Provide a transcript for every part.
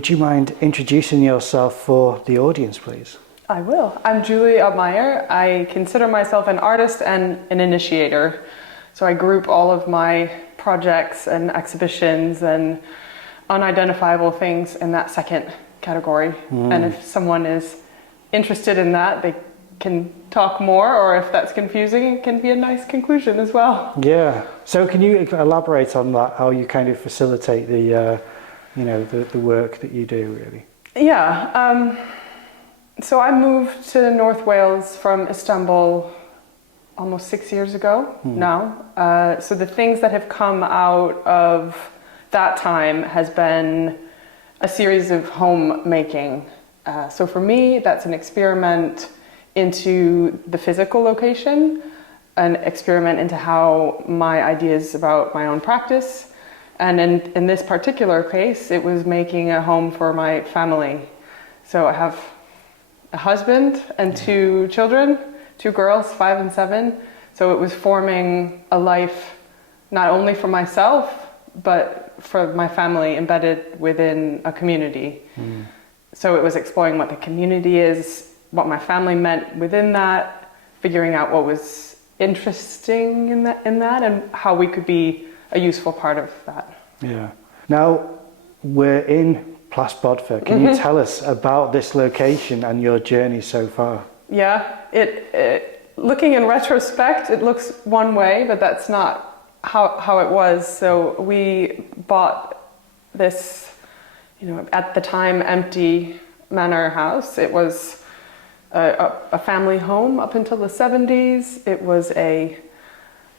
would you mind introducing yourself for the audience, please? I will. I'm Julie Upmeyer. I consider myself an artist and an initiator. So I group all of my projects and exhibitions and unidentifiable things in that second category. And if someone is interested in that, they can talk more, or if that's confusing, it can be a nice conclusion as well. Yeah. So can you elaborate on that, how you kind of facilitate the, the work that you do, really? Yeah. So I moved to North Wales from Istanbul almost 6 years ago now. So the things that have come out of that time has been a series of homemaking. So for me, that's an experiment into the physical location, an experiment into how my ideas about my own practice. And in this particular case, it was making a home for my family. So I have a husband and 2 children, 2 girls, 5 and 7. So it was forming a life not only for myself, but for my family embedded within a community. So it was exploring what the community is, what my family meant within that, figuring out what was interesting in that, and how we could be a useful part of that. Yeah. Now, we're in Plas Bodfa. Can you tell us about this location and your journey so far? Yeah, looking in retrospect, it looks one way, but that's not how it was. So we bought this, at the time empty manor house. It was a family home up until the 70s. It was a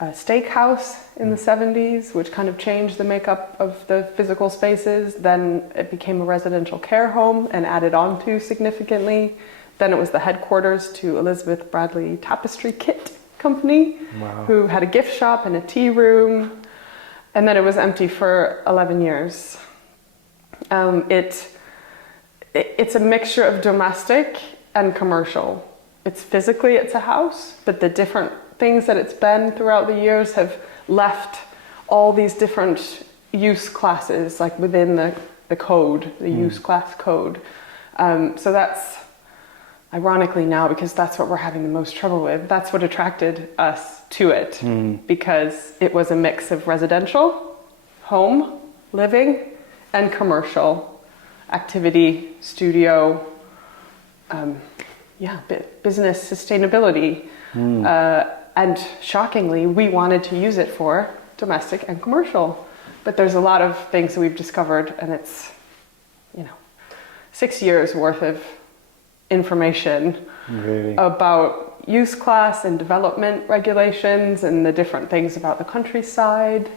steakhouse in the 70s, which kind of changed the makeup of the physical spaces. Then it became a residential care home and added on to significantly. Then it was the headquarters to Elizabeth Bradley Tapestry Kit Company, who had a gift shop and a tea room. And then it was empty for 11 years. It's a mixture of domestic and commercial. It's a house, but the different things that it's been throughout the years have left all these different use classes, like within the code, the use class code. So that's, ironically now, because that's what we're having the most trouble with, that's what attracted us to it, because it was a mix of residential, home, living, and commercial activity, studio, business sustainability. And shockingly, we wanted to use it for domestic and commercial. But there's a lot of things that we've discovered, and it's, 6 years worth of information about use class and development regulations and the different things about the countryside,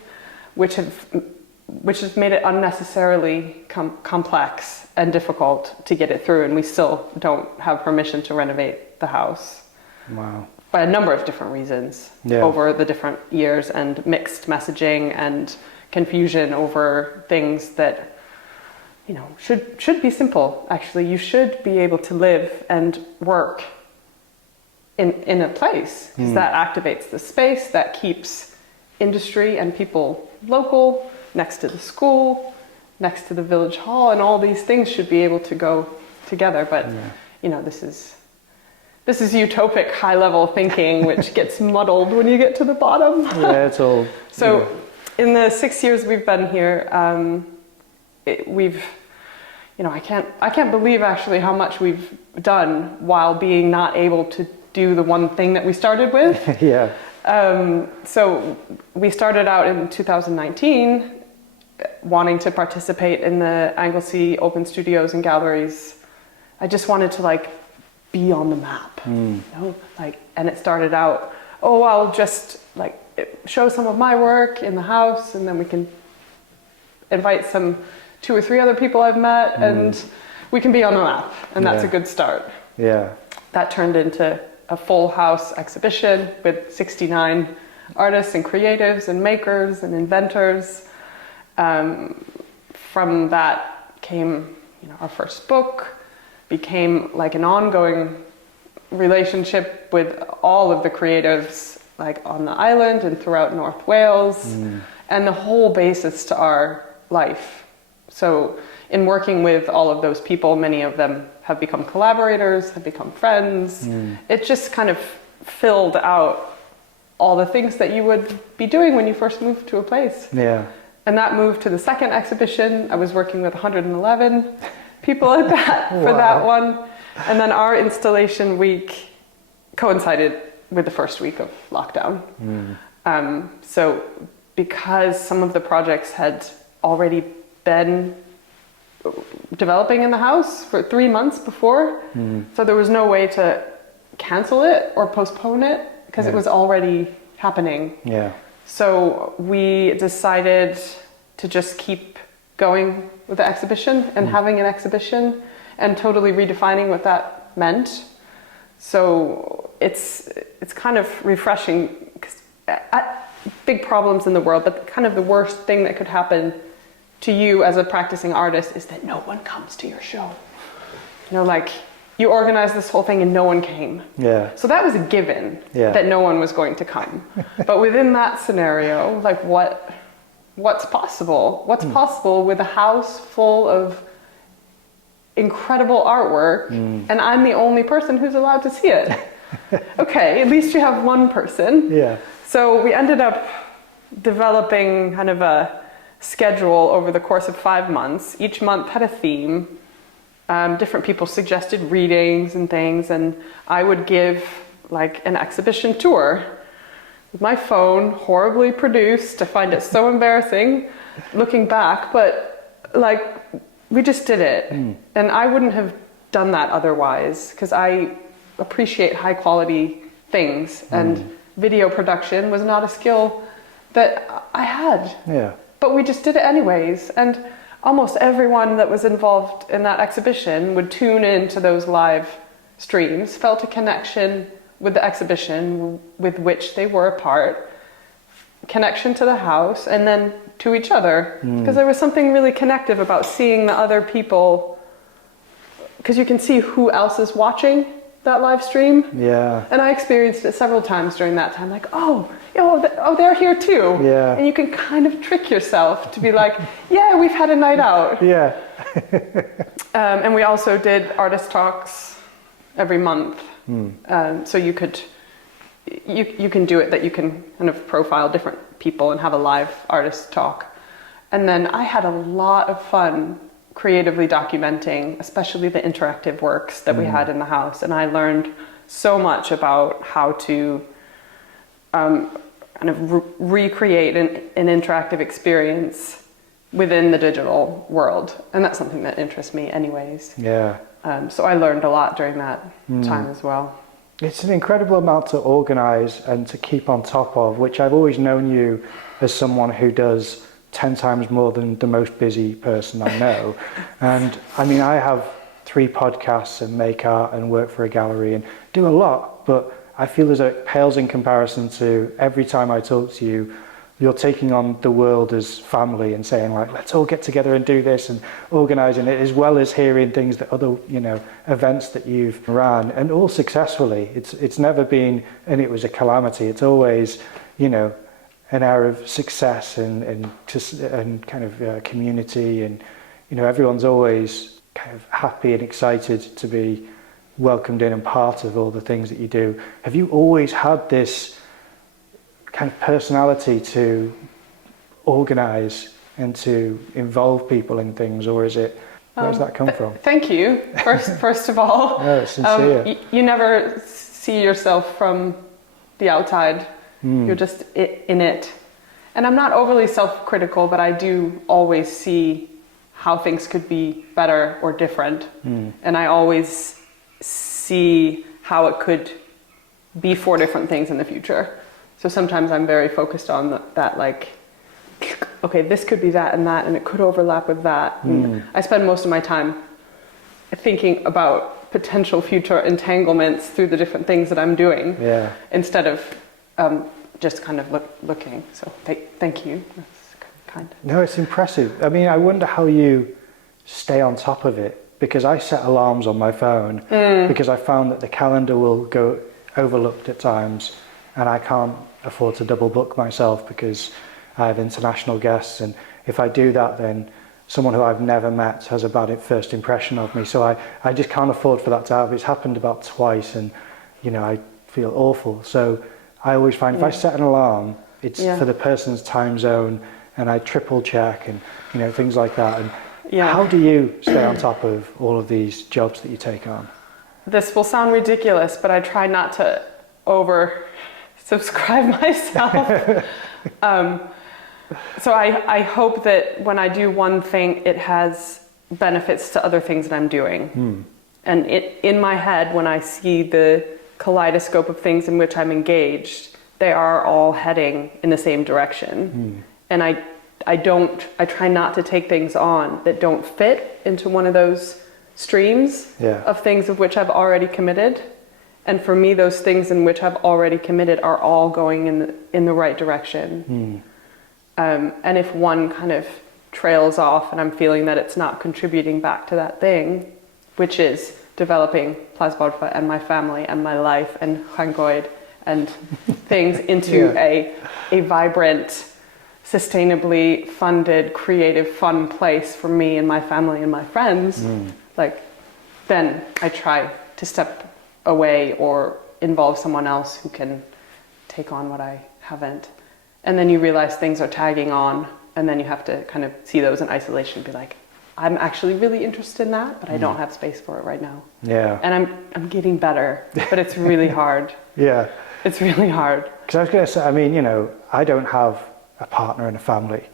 which has made it unnecessarily complex and difficult to get it through, and we still don't have permission to renovate the house. Wow. By a number of different reasons over the different years, and mixed messaging and confusion over things that should be simple. Actually, you should be able to live and work in a place, because that activates the space, that keeps industry and people local, next to the school, next to the village hall, and all these things should be able to go together. But this is utopic high-level thinking, which gets muddled when you get to the bottom. Yeah, it's all. So, in the 6 years we've been here, I can't believe actually how much we've done while being not able to do the one thing that we started with. So we started out in 2019, wanting to participate in the Anglesey Open Studios and Galleries. I just wanted to be on the map, and it started out, I'll just show some of my work in the house, and then we can invite some 2 or 3 other people I've met, and we can be on the map, and that's a good start. That turned into a full house exhibition with 69 artists and creatives and makers and inventors. From that came, our first book, became an ongoing relationship with all of the creatives on the island and throughout North Wales, and the whole basis to our life. So in working with all of those people, many of them have become collaborators, have become friends. It just kind of filled out all the things that you would be doing when you first moved to a place. Yeah. And that moved to the second exhibition. I was working with 111 people at that for that one. And then our installation week coincided with the first week of lockdown. So because some of the projects had already been developing in the house for 3 months before, so there was no way to cancel it or postpone it because it was already happening. Yeah. So we decided to just keep going with the exhibition and having an exhibition and totally redefining what that meant. So it's kind of refreshing, because big problems in the world, but kind of the worst thing that could happen to you as a practicing artist is that no one comes to your show. You know, like, you organized this whole thing and no one came. Yeah. So that was a given, that no one was going to come. But within that scenario, like, what's possible? What's possible with a house full of incredible artwork and I'm the only person who's allowed to see it? Okay, at least you have one person. Yeah. So we ended up developing kind of a schedule over the course of 5 months. Each month had a theme. Different people suggested readings and things, and I would give like an exhibition tour with my phone, horribly produced. I find it so embarrassing looking back, but like, we just did it. And I wouldn't have done that otherwise, because I appreciate high quality things, and video production was not a skill that I had. Yeah. But we just did it anyways, and almost everyone that was involved in that exhibition would tune into those live streams, felt a connection with the exhibition with which they were a part, connection to the house, and then to each other. Because there was something really connective about seeing the other people, because you can see who else is watching that live stream. Yeah. And I experienced it several times during that time, like, they're here too. Yeah. And you can kind of trick yourself to be like, yeah, we've had a night out. Yeah. And we also did artist talks every month. So you can do it, that you can kind of profile different people and have a live artist talk. And then I had a lot of fun creatively documenting, especially the interactive works that we had in the house. And I learned so much about how to kind of recreate an interactive experience within the digital world. And that's something that interests me anyways. Yeah. So I learned a lot during that time as well. It's an incredible amount to organise and to keep on top of, which I've always known you as someone who does 10 times more than the most busy person I know. And I mean, I have 3 podcasts and make art and work for a gallery and do a lot, but I feel as though it pales in comparison to every time I talk to you, you're taking on the world as family and saying, like, let's all get together and do this, and organising it, as well as hearing things that other, events that you've ran, and all successfully. It's never been, and it was a calamity. It's always, an air of success and kind of community, and everyone's always kind of happy and excited to be welcomed in and part of all the things that you do. Have you always had this kind of personality to organise and to involve people in things, or is it, where does that come from? Thank you, first of all. No, it's sincere. You never see yourself from the outside. You're just in it. And I'm not overly self-critical, but I do always see how things could be better or different. And I always see how it could be 4 different things in the future. So sometimes I'm very focused on that, like, okay, this could be that, and it could overlap with that. I spend most of my time thinking about potential future entanglements through the different things that I'm doing, instead of just kind of looking. So thank you. That's kind. No, it's impressive. I mean, I wonder how you stay on top of it, because I set alarms on my phone because I found that the calendar will go overlooked at times, and I can't afford to double book myself because I have international guests, and if I do that, then someone who I've never met has a bad first impression of me. So I just can't afford for that to happen. It's happened about twice, and I feel awful. So I always find if I set an alarm, it's for the person's time zone, and I triple check and things like that. And how do you stay on top of all of these jobs that you take on? This will sound ridiculous, but I try not to over-subscribe myself. So I hope that when I do one thing, it has benefits to other things that I'm doing. And in my head, when I see the kaleidoscope of things in which I'm engaged, they are all heading in the same direction. And I try not to take things on that don't fit into one of those streams of things of which I've already committed. And for me, those things in which I've already committed are all going in the right direction. And if one kind of trails off and I'm feeling that it's not contributing back to that thing, which is developing Plas Bodfa and my family and my life and Llangoed and things into a vibrant, sustainably funded, creative, fun place for me and my family and my friends, then I try to step away or involve someone else who can take on what I haven't. And then you realize things are tagging on, and then you have to kind of see those in isolation and be like, I'm actually really interested in that, but I don't have space for it right now. Yeah. And I'm getting better, but it's really hard. It's really hard. Because I was going to say, I mean, I don't have a partner and a family.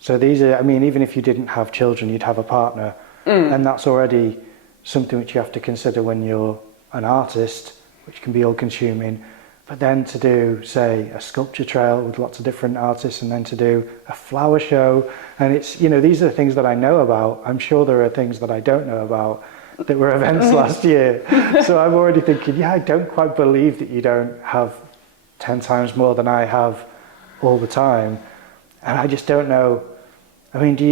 So these are, I mean, even if you didn't have children, you'd have a partner. And that's already something which you have to consider when you're an artist, which can be all-consuming. But then to do, say, a sculpture trail with lots of different artists, and then to do a flower show, and it's, these are the things that I know about. I'm sure there are things that I don't know about that were events last year. So I'm already thinking, I don't quite believe that you don't have 10 times more than I have all the time. And I just don't know. I mean, do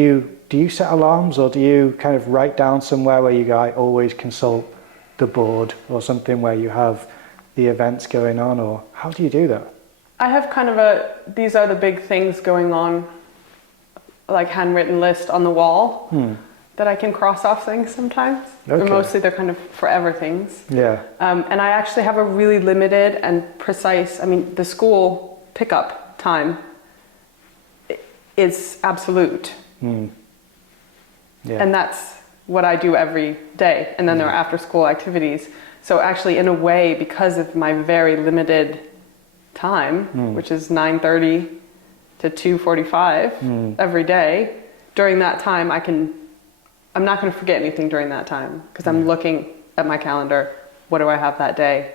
you set alarms, or do you kind of write down somewhere where you go, I always consult the board, or something where you have the events going on, or how do you do that? I have kind of these are the big things going on, like handwritten list on the wall that I can cross off things sometimes. Okay. But mostly they're kind of forever things. Yeah. And I actually have a really limited and precise, the school pickup time is absolute. Yeah. And that's what I do every day. And then there are after school activities. So actually, in a way, because of my very limited time, which is 9:30 to 2:45 every day, during that time I'm not going to forget anything during that time, because I'm looking at my calendar, what do I have that day?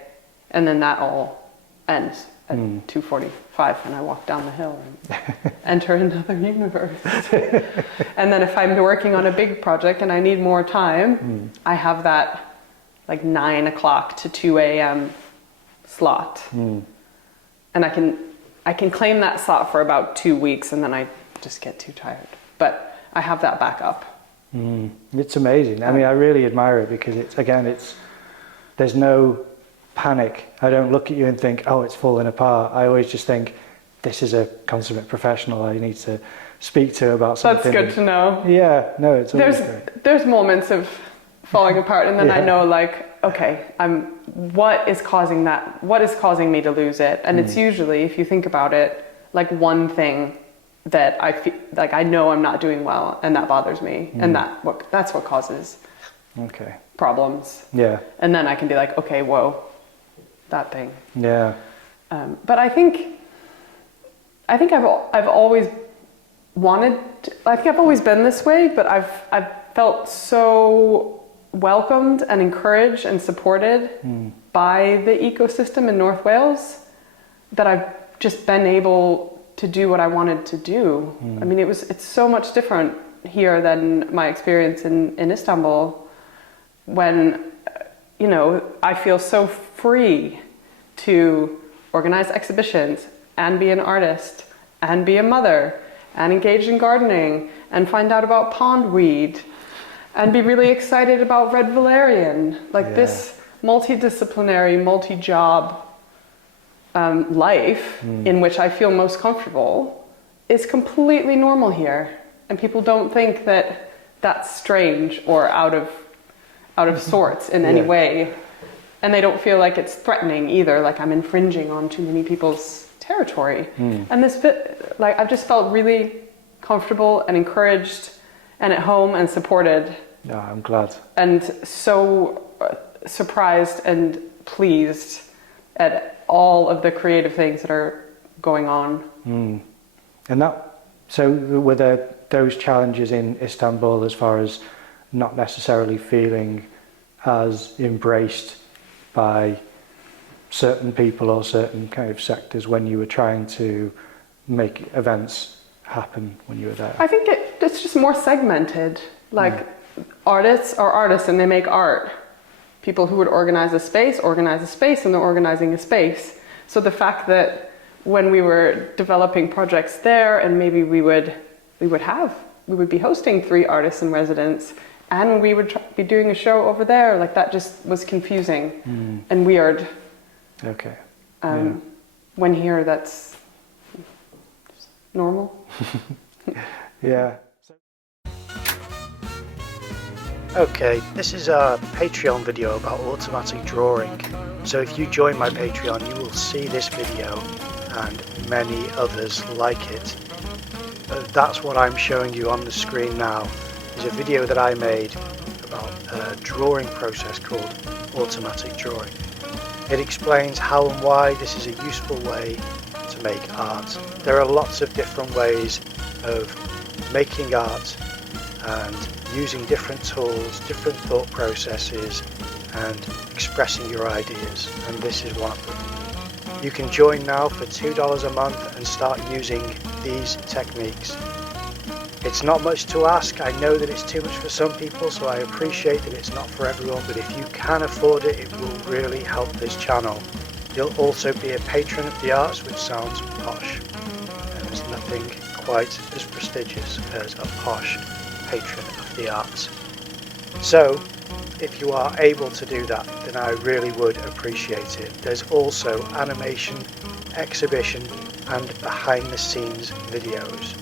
And then that all ends at 2:45, and I walk down the hill and enter another universe. And then if I'm working on a big project and I need more time, I have that 9 o'clock to 2 a.m. slot. And I can claim that slot for about 2 weeks, and then I just get too tired. But I have that backup. It's amazing. I mean, I really admire it, because there's no panic. I don't look at you and think, oh, it's falling apart. I always just think, this is a consummate professional I need to speak to about something. That's good to know. Yeah, no, it's always great. There's moments of falling apart, and then I know, okay, what is causing that? What is causing me to lose it? And it's usually, if you think about it, one thing that I feel I know I'm not doing well, and that bothers me, and that's what causes problems. Yeah. And then I can be like, okay, whoa, that thing. Yeah. But I think I've always wanted to, I think I've always been this way, but I've felt so welcomed and encouraged and supported by the ecosystem in North Wales that I've just been able to do what I wanted to do. I mean, it's so much different here than my experience in Istanbul, when I feel so free to organize exhibitions and be an artist and be a mother and engage in gardening and find out about pondweed and be really excited about red valerian. This multidisciplinary, multi-job life in which I feel most comfortable is completely normal here. and people don't think that that's strange or out of sorts in any way, and they don't feel like it's threatening either, like I'm infringing on too many people's territory. And this bit, like, I've just felt really comfortable and encouraged and at home and supported. No, I'm glad. And so surprised and pleased at all of the creative things that are going on. And so were there those challenges in Istanbul as far as not necessarily feeling as embraced by certain people or certain kind of sectors when you were trying to make events happen when you were there? I think it's just more segmented. Like, artists are artists and they make art. People who would organize a space, and they're organizing a space. So the fact that when we were developing projects there, and maybe we would be hosting 3 artists in residence, and we would be doing a show over there, like, that just was confusing and weird. Okay. When here, that's normal. Yeah. Okay, this is a Patreon video about automatic drawing. So if you join my Patreon, you will see this video and many others like it. That's what I'm showing you on the screen now. Is a video that I made about a drawing process called automatic drawing. It explains how and why this is a useful way to make art. There are lots of different ways of making art and using different tools, different thought processes, and expressing your ideas, and this is one of them. You can join now for $2 a month and start using these techniques. It's not much to ask. I know that it's too much for some people, so I appreciate that it's not for everyone, but if you can afford it, it will really help this channel. You'll also be a patron of the arts, which sounds posh, and there's nothing quite as prestigious as a posh patron of the arts. So if you are able to do that, then I really would appreciate it. There's also animation, exhibition, and behind the scenes videos.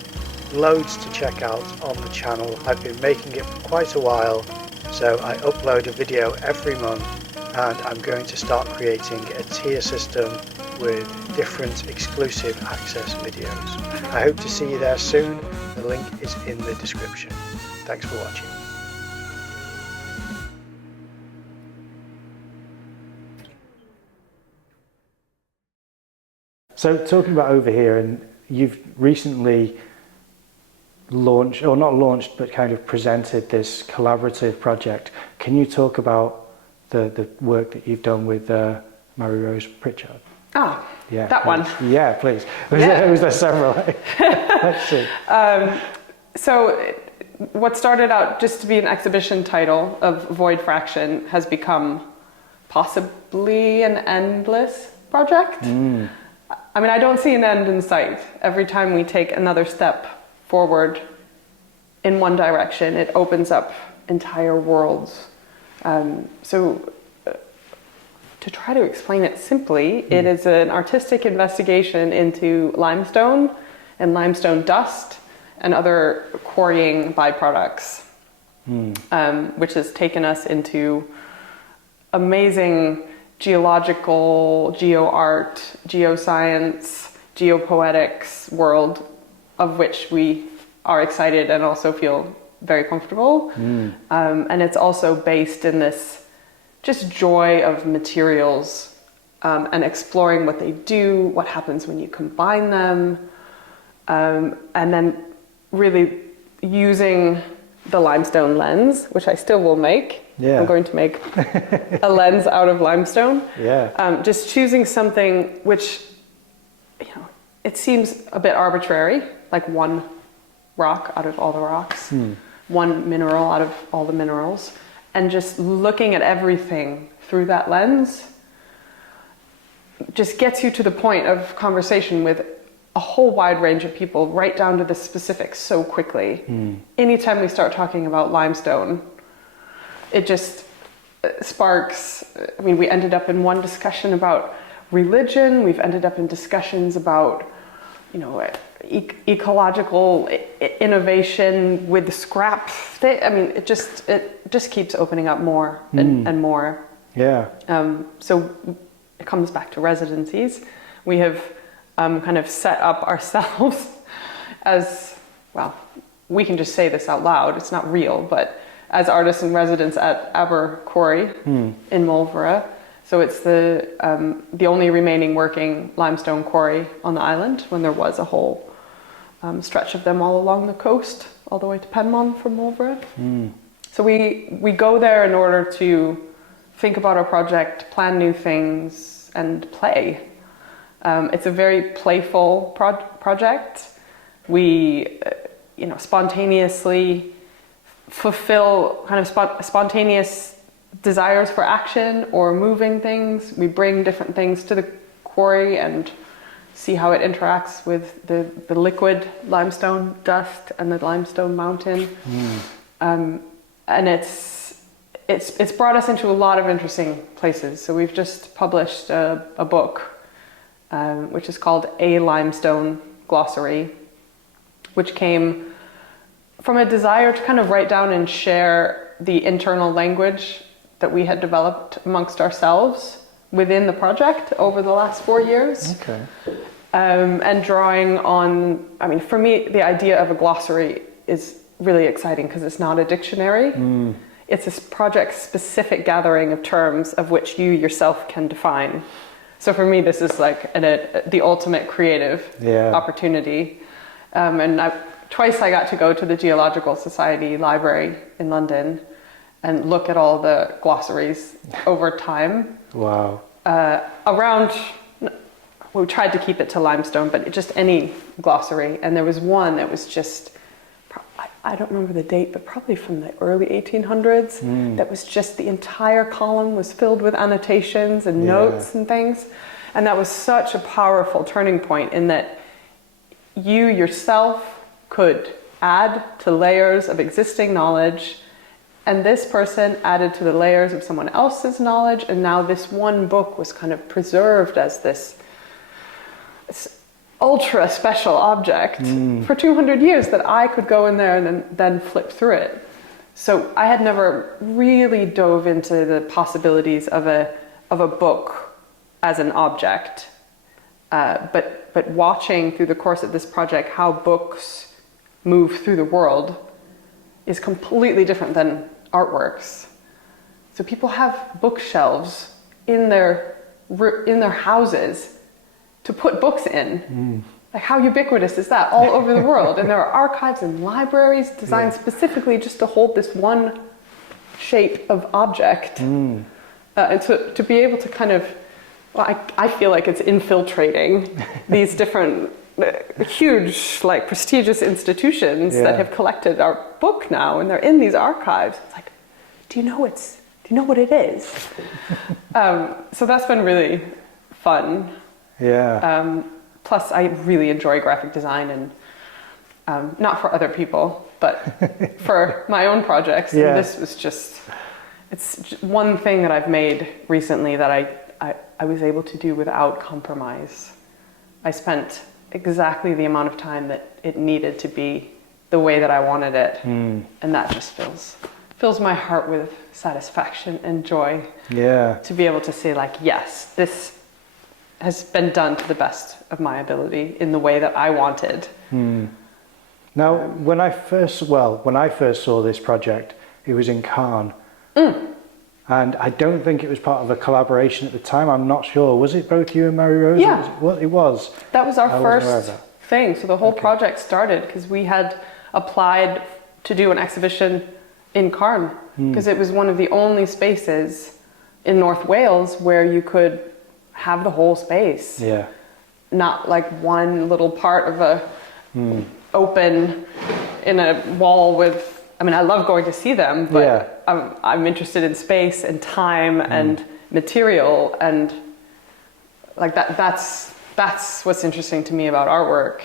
Loads to check out on the channel. I've been making it for quite a while, so I upload a video every month, and I'm going to start creating a tier system with different exclusive access videos. I hope to see you there soon. The link is in the description. Thanks for watching. So talking about over here, and you've recently launched, or not launched, but kind of presented this collaborative project. Can you talk about the work that you've done with Mary Rose Pritchard? Ah, yeah, that please. one. Yeah, please. Was there several? Let's see. So what started out just to be an exhibition title of Void Fraction has become possibly an endless project. I mean, I don't see an end in sight. Every time we take another step forward in one direction, it opens up entire worlds. To try to explain it simply, it is an artistic investigation into limestone and limestone dust and other quarrying byproducts, which has taken us into amazing geological, geo-art, geoscience, geopoetics world, of which we are excited and also feel very comfortable. And it's also based in this just joy of materials and exploring what they do, what happens when you combine them, and then really using the limestone lens, which I still will make. Yeah. I'm going to make a lens out of limestone. Yeah. Just choosing something which, it seems a bit arbitrary, like one rock out of all the rocks, one mineral out of all the minerals, and just looking at everything through that lens just gets you to the point of conversation with a whole wide range of people, right down to the specifics so quickly. Anytime we start talking about limestone, it just sparks. I mean, we ended up in one discussion about religion. We've ended up in discussions about ecological innovation with scrap. I mean, it just keeps opening up more and more. Yeah. So it comes back to residencies. We have kind of set up ourselves as, well, we can just say this out loud, it's not real, but as artists in residence at Aber Quarry in Mulvera. So it's the only remaining working limestone quarry on the island, when there was a whole stretch of them all along the coast, all the way to Penmon from Mulvera. So we go there in order to think about our project, plan new things, and play. It's a very playful project. We, spontaneously fulfill kind of spontaneous desires for action or moving things. We bring different things to the quarry and see how it interacts with the liquid limestone dust and the limestone mountain. And it's brought us into a lot of interesting places. So we've just published a book, which is called A Limestone Glossary, which came from a desire to kind of write down and share the internal language that we had developed amongst ourselves within the project over the last 4 years. Okay. And drawing on, I mean, for me, the idea of a glossary is really exciting because it's not a dictionary. It's a project-specific gathering of terms of which you yourself can define. So for me, this is like the ultimate creative opportunity. And twice I got to go to the Geological Society Library in London and look at all the glossaries over time. Wow. We tried to keep it to limestone, but just any glossary. And there was one that was just, I don't remember the date, but probably from the early 1800s. That was just, the entire column was filled with annotations and notes and things. And that was such a powerful turning point in that you yourself could add to layers of existing knowledge, and this person added to the layers of someone else's knowledge, and now this one book was kind of preserved as this ultra special object for 200 years that I could go in there and then flip through it. So I had never really dove into the possibilities of a book as an object, but watching through the course of this project how books move through the world is completely different than artworks. So people have bookshelves in their houses to put books in. Like, how ubiquitous is that all over the world? And there are archives and libraries designed specifically just to hold this one shape of object. And to be able to kind of, well, I feel like it's infiltrating these different huge, like, prestigious institutions that have collected our book now, and they're in these archives. It's like, do you know what it is? So that's been really fun. Plus, I really enjoy graphic design, and not for other people, but for my own projects. And this was it's one thing that I've made recently that I was able to do without compromise. I spent exactly the amount of time that it needed to be the way that I wanted it. And that just fills my heart with satisfaction and joy. To be able to say, like, yes, this has been done to the best of my ability in the way that I wanted. Now, when I first saw this project, it was in Caen. And I don't think it was part of a collaboration at the time. I'm not sure. Was it both you and Mary Rose? It was. That was our first thing. So the whole project started because we had applied to do an exhibition in Caen, because it was one of the only spaces in North Wales where you could have the whole space. Not like one little part of a open in a wall with, I mean, I love going to see them, but I'm interested in space and time and material, and like that's what's interesting to me about artwork.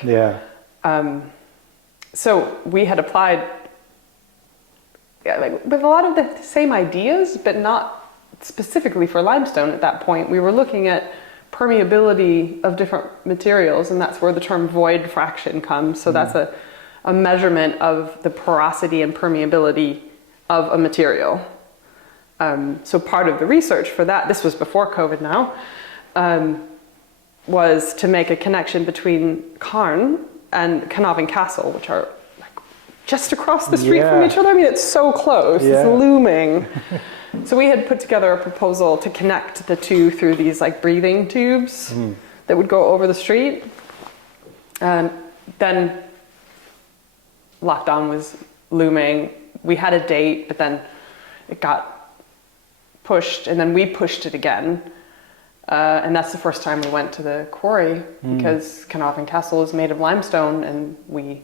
So we had applied like with a lot of the same ideas, but not specifically for limestone at that point. We were looking at permeability of different materials, and that's where the term void fraction comes. So that's a measurement of the porosity and permeability of a material. So part of the research for that, this was before COVID now, was to make a connection between Cairn and Carnarvon Castle, which are like just across the street from each other. I mean, it's so close, it's looming. So we had put together a proposal to connect the two through these like breathing tubes that would go over the street. And then lockdown was looming. We had a date, but then it got pushed, and then we pushed it again. And that's the first time we went to the quarry, because Carnarvon Castle is made of limestone, and we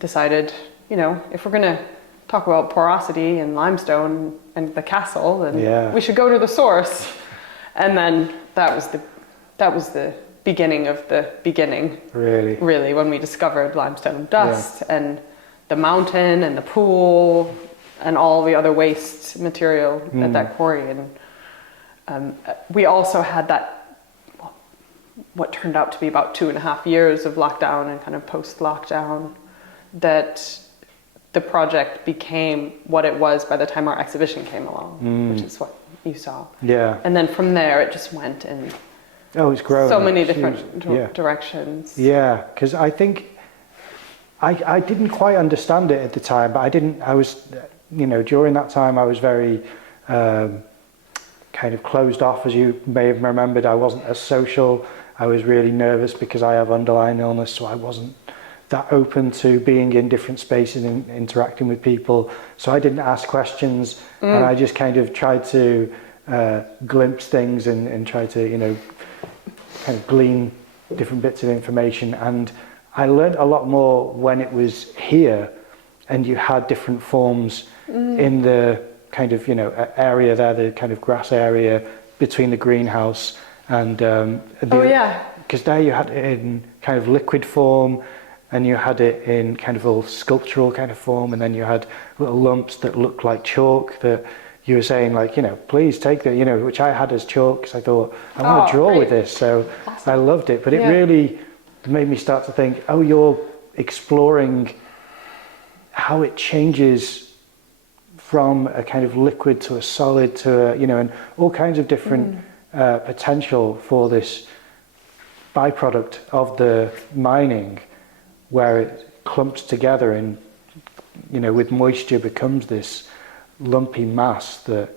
decided, you know, if we're going to talk about porosity and limestone and the castle, then we should go to the source. And then that was the beginning of the beginning. Really, when we discovered limestone dust and the mountain and the pool and all the other waste material at that quarry. And we also had that, what turned out to be about 2.5 years of lockdown and kind of post-lockdown, that the project became what it was by the time our exhibition came along, which is what you saw. And then from there it just went in it's grown so many different directions. Yeah, because I think I didn't quite understand it at the time, but I was, you know, during that time I was very kind of closed off, as you may have remembered. I wasn't as social. I was really nervous because I have underlying illness, so I wasn't that open to being in different spaces and interacting with people. So I didn't ask questions, and I just kind of tried to glimpse things and try to, you know, kind of glean different bits of information. And I learned a lot more when it was here, and you had different forms in the kind of, you know, area there, the kind of grass area between the greenhouse and because there you had it in kind of liquid form, and you had it in kind of a sculptural kind of form, and then you had little lumps that looked like chalk that you were saying, like, you know, please take the, you know, which I had as chalk, because I thought, I want to draw with this. So I loved it. But it really made me start to think, oh, you're exploring how it changes from a kind of liquid to a solid to a, you know, and all kinds of different potential for this byproduct of the mining, where it clumps together and, you know, with moisture becomes this lumpy mass that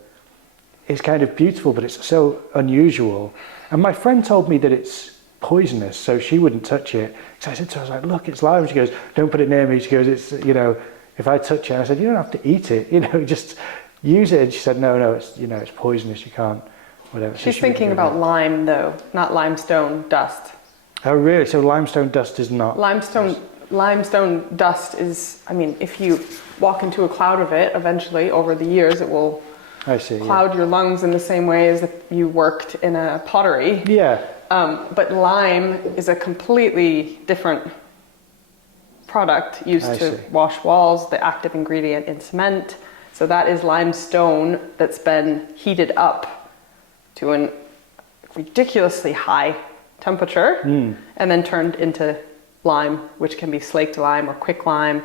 is kind of beautiful, but it's so unusual. And my friend told me that it's poisonous, so she wouldn't touch it. So I said to her, I was like, look, it's lime. She goes, don't put it near me. She goes, it's, you know, if I touch it. And I said, you don't have to eat it, you know, just use it. And she said, no, it's, you know, it's poisonous. You can't, whatever. She's thinking about lime, though, not limestone dust. Oh, really? So limestone dust is not... Limestone dust is, I mean, if you walk into a cloud of it, eventually, over the years, it will cloud your lungs in the same way as if you worked in a pottery. But lime is a completely different product used to wash walls, the active ingredient in cement. So that is limestone that's been heated up to a ridiculously high temperature and then turned into lime, which can be slaked lime or quick lime,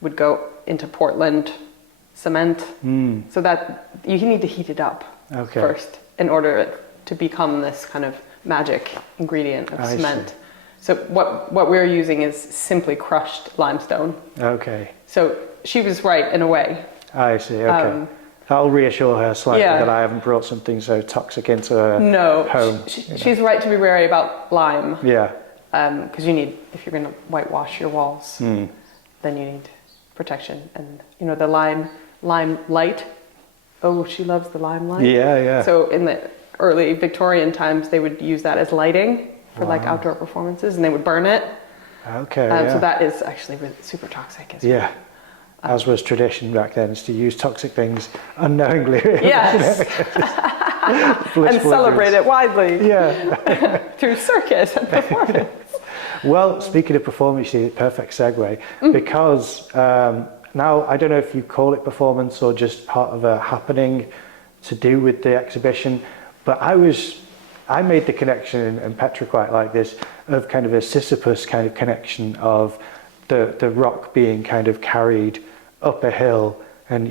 would go into Portland cement. So that you need to heat it up first in order to become this kind of magic ingredient of cement. So what we're using is simply crushed limestone. So she was right in a way. I see, that'll reassure her slightly that I haven't brought something so toxic into her home. She's right to be wary about lime. Because you need, if you're going to whitewash your walls, then you need protection. And, you know, the lime light, she loves the lime light. So in the early Victorian times, they would use that as lighting for like outdoor performances, and they would burn it. So that is actually really super toxic as well. As was tradition back then, is to use toxic things unknowingly. And celebrate it widely. Through circus and performance. Well, speaking of performance, you see, perfect segue, because now I don't know if you call it performance or just part of a happening to do with the exhibition, but I was I made the connection, and Petra quite like this, of kind of a Sisyphus kind of connection of the rock being kind of carried up a hill, and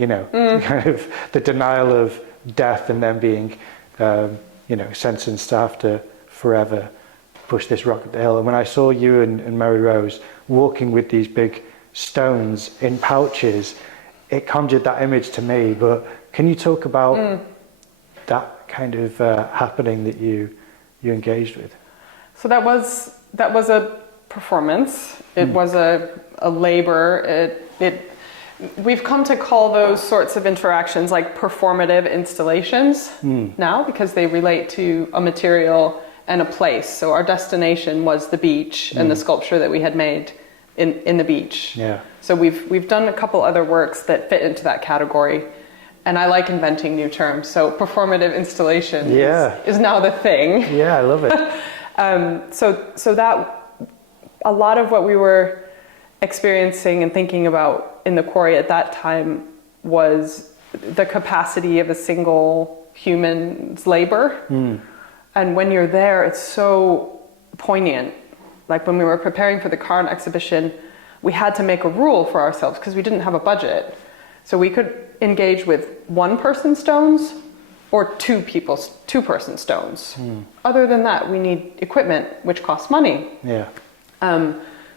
kind of the denial of death, and then being sentenced to have to forever push this rock up the hill. And when I saw you and Mary Rose walking with these big stones in pouches, it conjured that image to me. But can you talk about that kind of happening that you engaged with? So that was a performance. It was a labor. We've come to call those sorts of interactions like performative installations now, because they relate to a material and a place. So our destination was the beach and the sculpture that we had made in the beach. Yeah. So we've done a couple other works that fit into that category. And I like inventing new terms. So performative installation is now the thing. Yeah, I love it. So that a lot of what we were experiencing and thinking about in the quarry at that time was the capacity of a single human's labor. And when you're there, it's so poignant. Like when we were preparing for the Cairn exhibition, we had to make a rule for ourselves because we didn't have a budget. So we could engage with one-person stones or two-person stones. Other than that, we need equipment, which costs money. Yeah.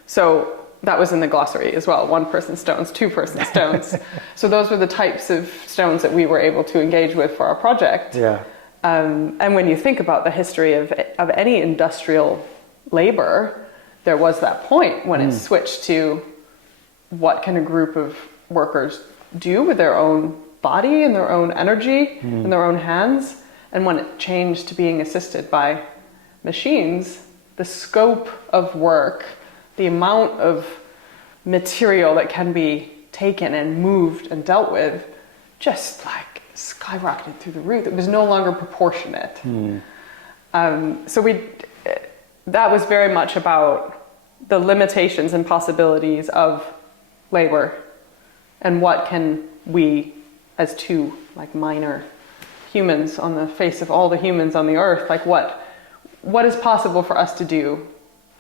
So that was in the glossary as well, one-person stones, two-person stones. So those were the types of stones that we were able to engage with for our project. Yeah. And when you think about the history of any industrial labor, there was that point when it switched to what can a group of workers do with their own body and their own energy and their own hands. And when it changed to being assisted by machines, the scope of work, the amount of material that can be taken and moved and dealt with, just like skyrocketed through the roof. It was no longer proportionate. So that was very much about the limitations and possibilities of labor, and what can we, as two like minor humans on the face of all the humans on the earth, like what is possible for us to do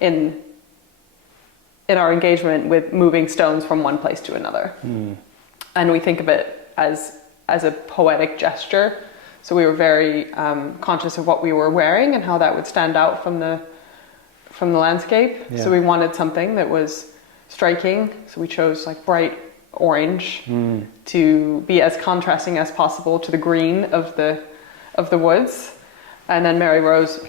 in our engagement with moving stones from one place to another. And we think of it as a poetic gesture. So we were very conscious of what we were wearing and how that would stand out from the landscape. Yeah. So we wanted something that was striking. So we chose like bright orange to be as contrasting as possible to the green of the woods. And then Mary Rose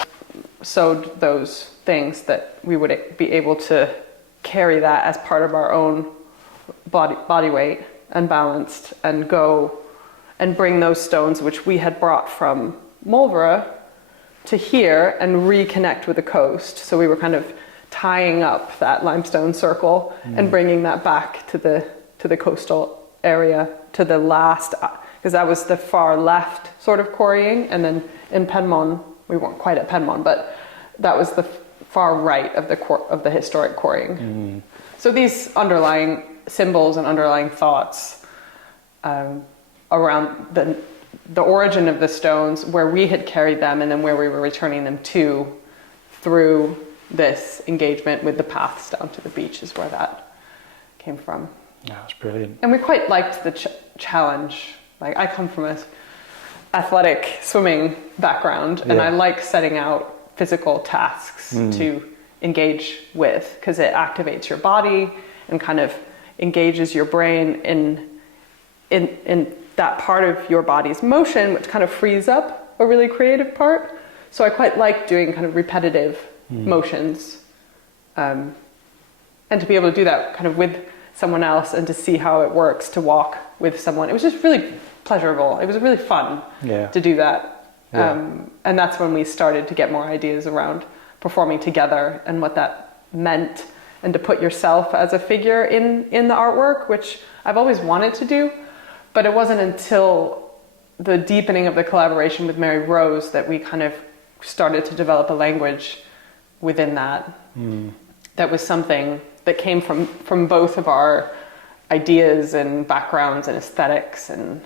sewed those things that we would be able to carry that as part of our own body weight and balanced, and go and bring those stones which we had brought from Mulvera to here and reconnect with the coast. So we were kind of tying up that limestone circle and bringing that back to the coastal area, to the last, because that was the far left sort of quarrying. And then in Penmon, we weren't quite at Penmon, but that was the far right of the historic quarrying. So these underlying symbols and underlying thoughts around the origin of the stones, where we had carried them, and then where we were returning them to through this engagement with the paths down to the beach, is where that came from. That's brilliant. And we quite liked the challenge. Like, I come from a athletic swimming background, and I like setting out physical tasks to engage with, because it activates your body and kind of engages your brain in that part of your body's motion, which kind of frees up a really creative part. So I quite like doing kind of repetitive motions, and to be able to do that kind of with someone else, and to see how it works to walk with someone. It was just really pleasurable. It was really fun to do that. And that's when we started to get more ideas around performing together and what that meant, and to put yourself as a figure in the artwork, which I've always wanted to do. But it wasn't until the deepening of the collaboration with Mary Rose that we kind of started to develop a language within that. That was something that came from both of our ideas and backgrounds and aesthetics, and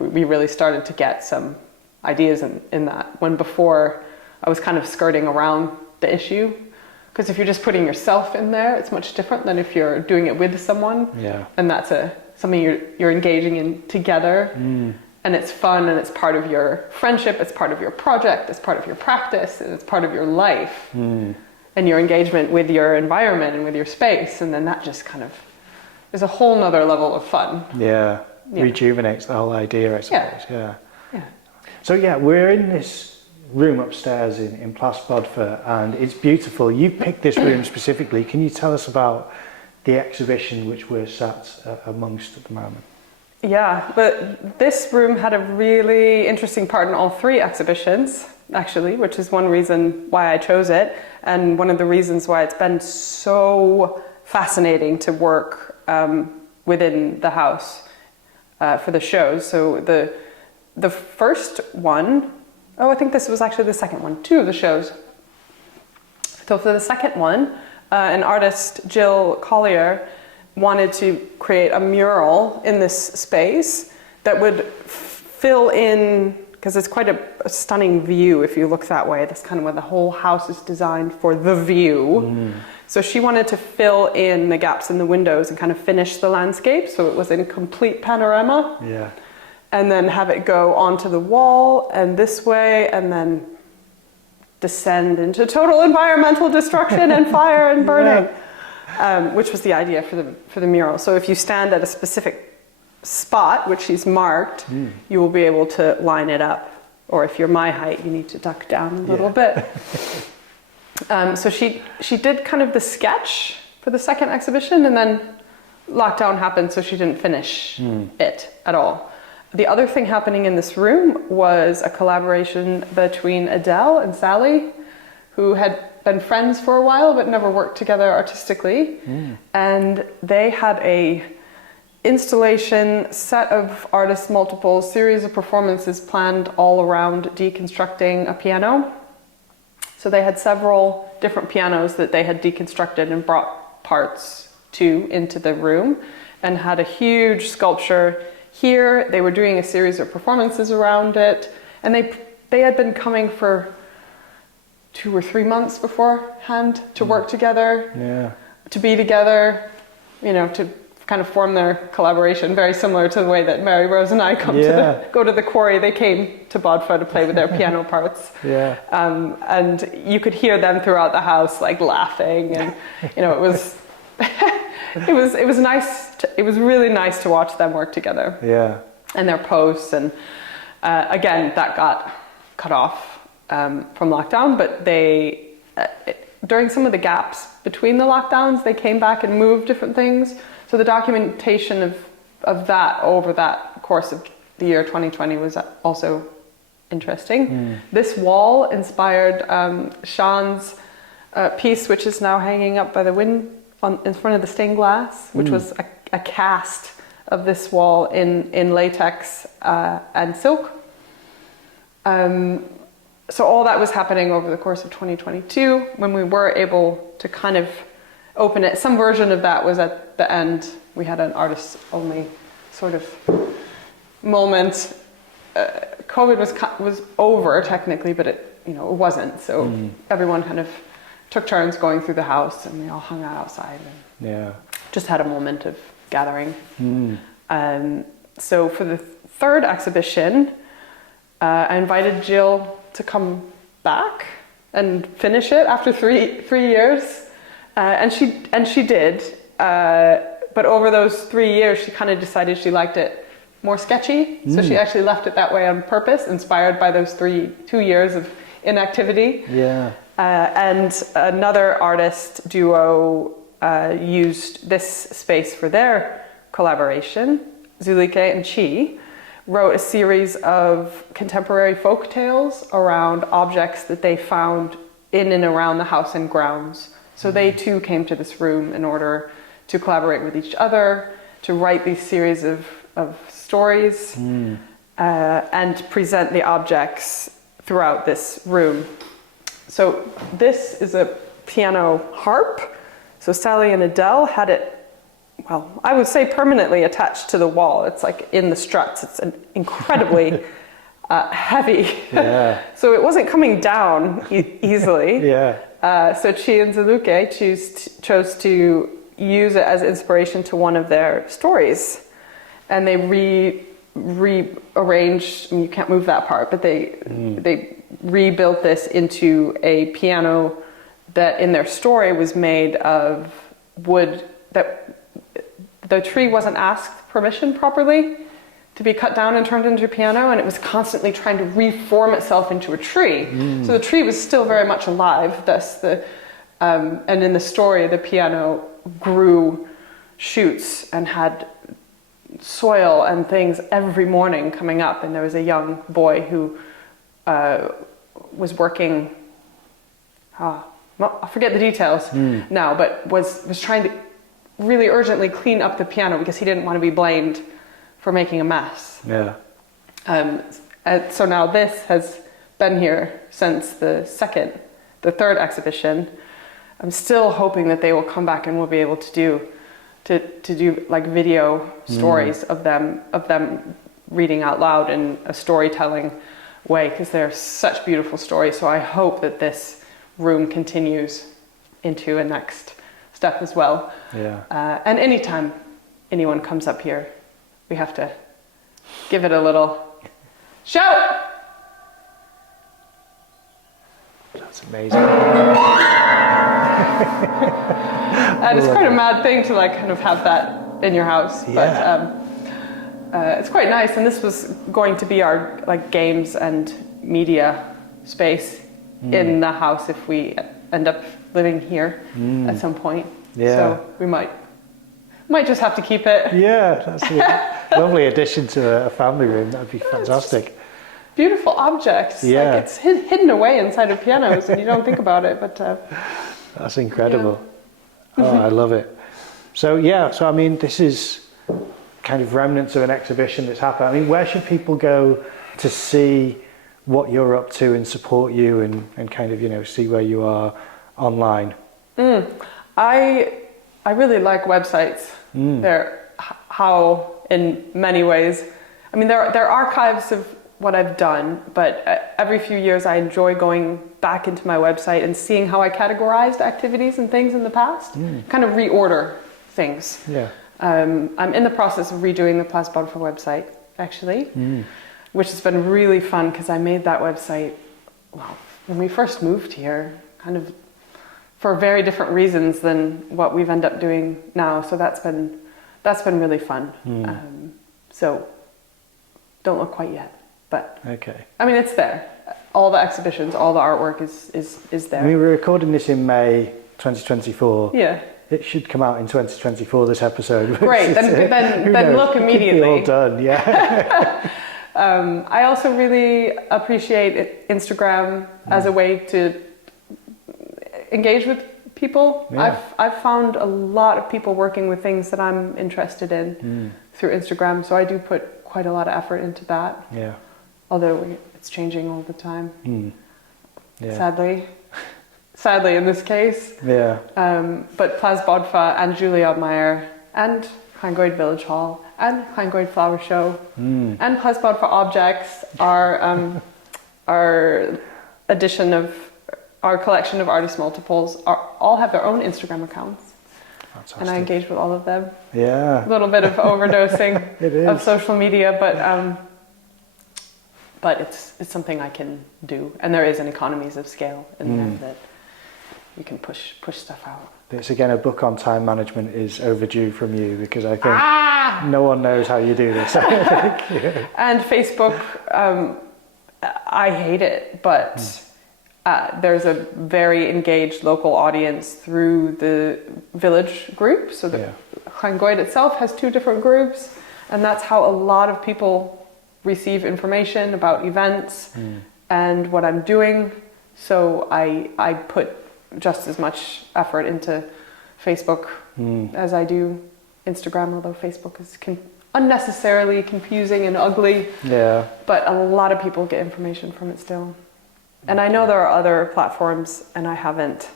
we really started to get some ideas in that, when before I was kind of skirting around the issue. Because if you're just putting yourself in there, it's much different than if you're doing it with someone. Yeah. And that's something you're engaging in together. And it's fun, and it's part of your friendship, it's part of your project, it's part of your practice, and it's part of your life. And your engagement with your environment and with your space. And then that just kind of is a whole nother level of fun. Yeah. Rejuvenates the whole idea, I suppose. Yeah. So yeah, we're in this room upstairs in Plas Bodfa, and it's beautiful. You picked this room specifically. Can you tell us about the exhibition which we're sat amongst at the moment? Yeah, but this room had a really interesting part in all three exhibitions, actually, which is one reason why I chose it, and one of the reasons why it's been so fascinating to work within the house for the shows. So the first one, I think this was actually the second one, two of the shows. So for the second one, an artist, Jill Collier, wanted to create a mural in this space that would fill in, because it's quite a stunning view if you look that way. That's kind of where the whole house is designed for the view. So she wanted to fill in the gaps in the windows and kind of finish the landscape so it was in complete panorama. Yeah. And then have it go onto the wall and this way, and then descend into total environmental destruction and fire and burning. Which was the idea for the mural. So if you stand at a specific spot, which she's marked, you will be able to line it up. Or if you're my height, you need to duck down a little bit. So she did kind of the sketch for the second exhibition, and then lockdown happened, so she didn't finish it at all. The other thing happening in this room was a collaboration between Adele and Sally, who had been friends for a while but never worked together artistically. And they had a installation, set of artists multiples, series of performances planned all around deconstructing a piano. So they had several different pianos that they had deconstructed and brought parts into the room, and had a huge sculpture here. They were doing a series of performances around it, and they had been coming for 2 or 3 months beforehand to work together, to be together, to kind of form their collaboration, very similar to the way that Mary Rose and I go to the quarry. They came to Bodfa to play with their piano parts. And you could hear them throughout the house, like laughing, and it was it was nice. It was really nice to watch them work together. And their posts, and again, that got cut off from lockdown, but they during some of the gaps between the lockdowns, they came back and moved different things. So the documentation of that over that course of the year 2020 was also interesting. This wall inspired Sean's piece, which is now hanging up by the in front of the stained glass, which was a cast of this wall in latex and silk. So all that was happening over the course of 2022, when we were able to kind of open it. Some version of that was at the end. We had an artist-only sort of moment. COVID was over technically, but it wasn't. So everyone kind of took turns going through the house, and we all hung out outside and just had a moment of gathering. So for the third exhibition, I invited Jill to come back and finish it after three years, and she did. But over those 3 years, she kind of decided she liked it more sketchy. So she actually left it that way on purpose, inspired by those 2 years of inactivity. And another artist duo used this space for their collaboration. Zulike and Chi wrote a series of contemporary folk tales around objects that they found in and around the house and grounds. So they too came to this room in order to collaborate with each other, to write these series of stories, and present the objects throughout this room. So this is a piano harp. So Sally and Adele had it, well, I would say permanently attached to the wall. It's like in the struts. It's an incredibly heavy. Yeah. So it wasn't coming down easily. Yeah. So Chi and Zaluke chose to use it as inspiration to one of their stories. And they rearranged, I mean, you can't move that part, but they rebuilt this into a piano that in their story was made of wood that the tree wasn't asked permission properly to be cut down and turned into a piano, and it was constantly trying to reform itself into a tree. So the tree was still very much alive, thus and in the story the piano grew shoots and had soil and things every morning coming up, and there was a young boy who was working, I forget the details now, but was trying to really urgently clean up the piano because he didn't want to be blamed for making a mess. Yeah. So now this has been here since the third exhibition. I'm still hoping that they will come back and we'll be able to do like video stories of them reading out loud in a storytelling way, because they're such beautiful stories. So I hope that this room continues into a next step as well. Yeah. And anytime anyone comes up here, we have to give it a little shout. That's amazing. And it's quite a mad thing to like kind of have that in your house. Yeah. But it's quite nice. And this was going to be our like games and media space in the house if we end up living here at some point. Yeah. So we might just have to keep it. Yeah, that's a lovely addition to a family room. That'd be fantastic. Beautiful objects. Yeah. Like it's hidden away inside of pianos and you don't think about it, but That's incredible. Yeah. Oh, I love it. So I mean, this is kind of remnants of an exhibition that's happened. I mean, where should people go to see what you're up to and support you and kind of, see where you are online? I really like websites. They're how in many ways. I mean, they're archives of what I've done, but every few years I enjoy going back into my website and seeing how I categorized activities and things in the past, kind of reorder things. Yeah. I'm in the process of redoing the Plas Bodfa website, actually, which has been really fun because I made that website, when we first moved here, kind of for very different reasons than what we've ended up doing now. So that's been really fun. So don't look quite yet, but Okay. I mean, it's there. All the exhibitions, all the artwork is there. I mean, we're recording this in May 2024. Yeah. It should come out in 2024, this episode. Great, then look immediately. Could be all done, yeah. I also really appreciate Instagram as a way to engage with people. Yeah. I've found a lot of people working with things that I'm interested in through Instagram, so I do put quite a lot of effort into that. Yeah. Although it's changing all the time, Yeah. sadly in this case. Yeah. But Plas Bodfa and Julie Upmeyer and Llangoed Village Hall and Llangoed Flower Show and Plas Bodfa Objects are our edition of our collection of artist multiples all have their own Instagram accounts. Fantastic. And I engage with all of them. Yeah. A little bit of overdosing It is. of social media, but it's something I can do, and there is an economies of scale in there that you can push stuff out. This again, a book on time management is overdue from you, because I think no one knows how you do this. Yeah. And Facebook, I hate it, but there's a very engaged local audience through the village group. So the Llangoed itself has 2 different groups, and that's how a lot of people receive information about events and what I'm doing. So I put just as much effort into Facebook as I do Instagram, although Facebook is unnecessarily confusing and ugly. Yeah. But a lot of people get information from it still. And I know there are other platforms, and I haven't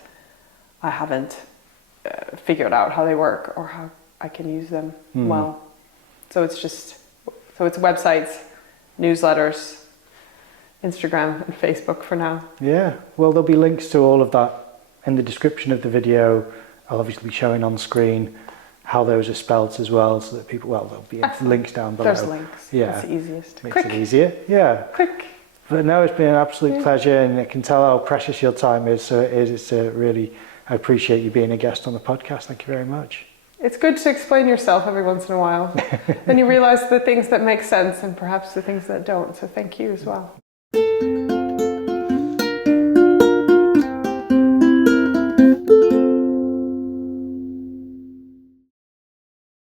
figured out how they work or how I can use them well. So it's websites, newsletters, Instagram and Facebook for now. Yeah, well, there'll be links to all of that in the description of the video. I'll obviously be showing on screen how those are spelt as well, so that people, well, there'll be links down below. There's links. Yeah. It's the easiest. Makes Quick. it easier. Yeah. Quick. But no, it's been an absolute pleasure, and I can tell how precious your time is. So it is. It's really, I appreciate you being a guest on the podcast. Thank you very much. It's good to explain yourself every once in a while. Then you realize the things that make sense and perhaps the things that don't. So thank you as well.